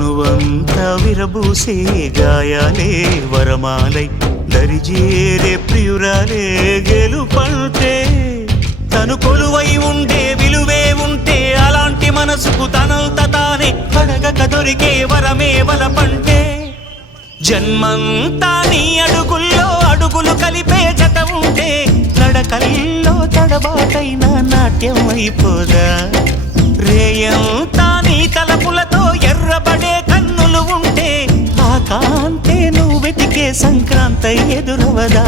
తనువంతా విరబూసే గాయాలే వరమాలై దరిజేరే ప్రియురాలే గెలుపంటే తను కొలువై ఉండే విలువే ఉంటే అలాంటి మనసుకు తనంత తానే అడగక దొరికే వరమే వలపంటే జన్మంతా నీ అడుగుల్లో అడుగులు కలిపే జత ఉంటే నడకల్లో తడబాటైన నాట్యం అయిపోదా రేయంతా నీ తలపులతో ఎర్రబడే కన్నులు ఉంటే ఆ కాంతే నువ్వు వెతికే సంక్రాంతి ఎదురవదా